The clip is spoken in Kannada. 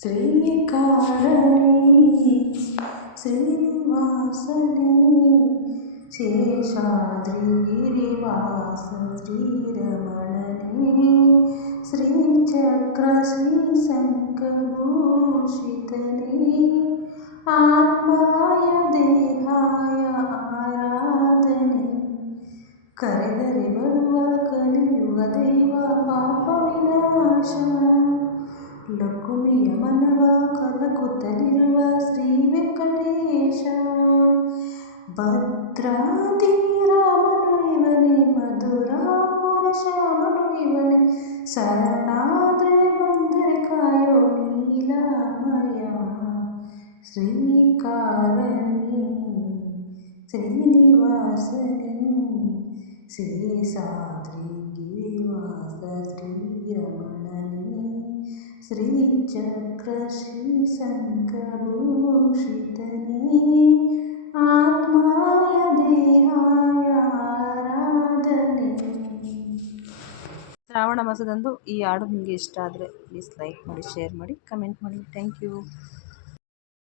ಶ್ರೀಕಾರಣಿ ಶ್ರೀನಿವಾಸನೇ ಶೇಷಾದ್ರಿ ಗಿರಿವಾಸ ಶ್ರೀರಮಣನೇ ಶ್ರೀಚಕ್ರ ಶ್ರೀಶಂಖಭೂಷಿತನೇ ಆತ್ಮಾಯ ದೇಹಾಯ ಆರಾಧನೆ ಕರೆದರೆ ಬರುವ ಕಲಿಯುಗ ದೈವ ಪಾಪ ವಿನಾಶ ಲಕುಮಿಯ ಮನವ ಕಲಕುತ್ತಲಿರುವ ಶ್ರೀ ವೆಂಕಟೇಶ ಭದ್ರಾತಿರಾಮನು ಇವನೇ ಮಧುರಾಪುರ ಶ್ಯಾಮನು ಇವನೇ ಶರಣಾದ್ರೆ ಬಂದರೆ ಕಾಯೋ ನೀಲಮಯ ಶ್ರೀಕಾರಣಿ ಶ್ರೀನಿವಾಸನೇ ಶೇಷಾದ್ರಿ ಗಿರಿವಾಸ ಶ್ರೀರಮಣನೇ ಶ್ರೀಚಕ್ರ ಶ್ರೀಶಂಖಭೂಷಿತನೇ ಆತ್ಮಾಯ ದೇಹಾಯ ಆರಾಧನೆ. ಶ್ರಾವಣ ಮಾಸದಂದು ಈ ಹಾಡು ನಿಮಗೆ ಇಷ್ಟ ಆದರೆ ಪ್ಲೀಸ್ ಲೈಕ್ ಮಾಡಿ, ಶೇರ್ ಮಾಡಿ, ಕಮೆಂಟ್ ಮಾಡಿ. Thank you.